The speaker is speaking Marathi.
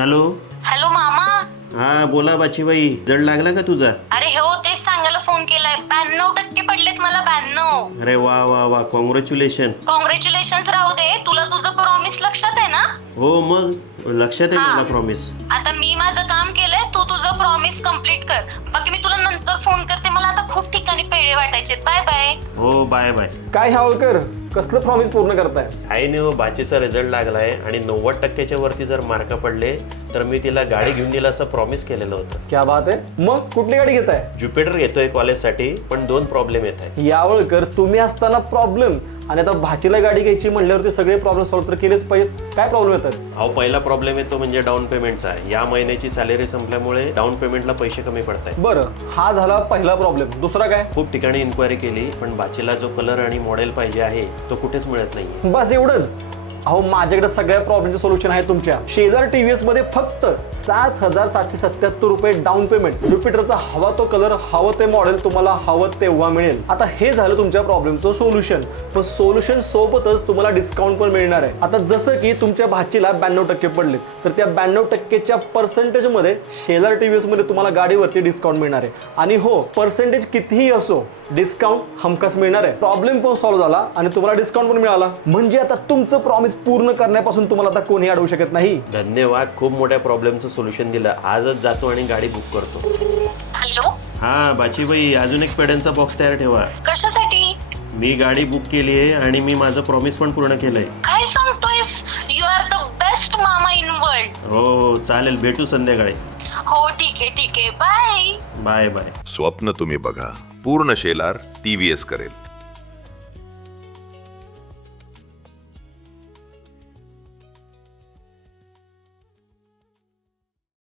हॅलो हॅलो मामा. हा बोला बाचीबाई, जड लागला का तुझा? अरे हो, तेच सांगायला फोन केलाय. 92% पडलेत मला. 92. अरे वा वा वा, कॉंग्रॅच्युलेशन. कॉंग्रॅच्युलेशन्स राहू दे. तुला तुझं प्रॉमिस लक्षात आहे ना? हो मग लक्षात आहे हा. मला प्रॉमिस. आता मी माझं काम केलंय, तू तुझं प्रॉमिस कम्प्लीट कर. बाकी मी तुला नंतर फोन करते. मला आता खूप ठिकाणी पेढे वाटायचे. Bye bye. हो बाय बाय. काय ह्यावकर कसलं प्रॉमिस पूर्ण करताय? आहे ना, बाचीचा रिझल्ट लागलाय आणि 90% वरती जर मार्क पडले तर मी तिला गाडी घेऊन दिला असं प्रॉमिस केलेलं होतं. क्या बात आहे. मग कुठली गाडी घेताय? ज्युपिटर घेतोय कॉलेजसाठी, पण 2 प्रॉब्लेम येत आहे. यावळकर तुम्ही असताना प्रॉब्लेम आणि आता भाचीला गाडी घ्यायची म्हणल्यावरती सगळे प्रॉब्लेम सॉल्व्ह तर केलेच पाहिजेत. काय प्रॉब्लेम येतात? अहो, पहिला प्रॉब्लेम येतो म्हणजे डाऊन पेमेंटचा. या महिन्याची सॅलरी संपल्यामुळे डाऊन पेमेंटला पैसे कमी पडत आहेत. बरं, हा झाला पहिला प्रॉब्लेम. दुसरा काय? खूप ठिकाणी इन्क्वायरी केली, पण बाचीला जो कलर आणि मॉडेल पाहिजे आहे तो कुठेच मिळत नाही. बस एवढंच? अहो, माझ्याकडे सगळ्या प्रॉब्लेमचे सोल्युशन आहे तुमच्या शेजार टीव्हीएस मध्ये. फक्त 7,777 रुपये डाऊन पेमेंट. ज्युपिटरचा हवा तो कलर, हवं ते मॉडेल तुम्हाला हवं तेव्हा मिळेल. आता हे झालं तुमच्या प्रॉब्लेमचं सोल्युशन. पण सोल्युशन सोबतच तुम्हाला डिस्काउंट पण मिळणार आहे. आता जसं की तुमच्या भाचीला 92% पडले, तर त्या 92%च्या पर्सेंटेज मध्ये शेजार टीव्हीएस मध्ये तुम्हाला गाडीवरती डिस्काउंट मिळणार आहे. आणि हो, पर्सेंटेज कितीही असो, डिस्काउंट हमखास मिळणार आहे. प्रॉब्लेम पण सॉल्व्ह झाला आणि तुम्हाला डिस्काउंट पण मिळाला. म्हणजे आता तुमचं प्रॉमिस पूर्ण करण्यापासून तुम्हाला आता कोणी अडवू शकत नाही. धन्यवाद, खूप मोठ्या प्रॉब्लेमचं सोल्युशन दिलं. आजच जातो आणि गाडी बुक करतो. हॅलो. हा बाचीबाई, अजून एक पेड्यांचा बॉक्स तयार ठेवा. कशासाठी? मी गाडी बुक केली आहे आणि मी माझं प्रॉमिस पण पूर्ण केलंय. काय सांगतोयस? You are the best mama in world. हो चालेल, भेटू संध्याकाळी. हो ठीक आहे. Bye bye bye. स्वप्न तुम्ही बघा, पूर्ण शेलार TVS करेल.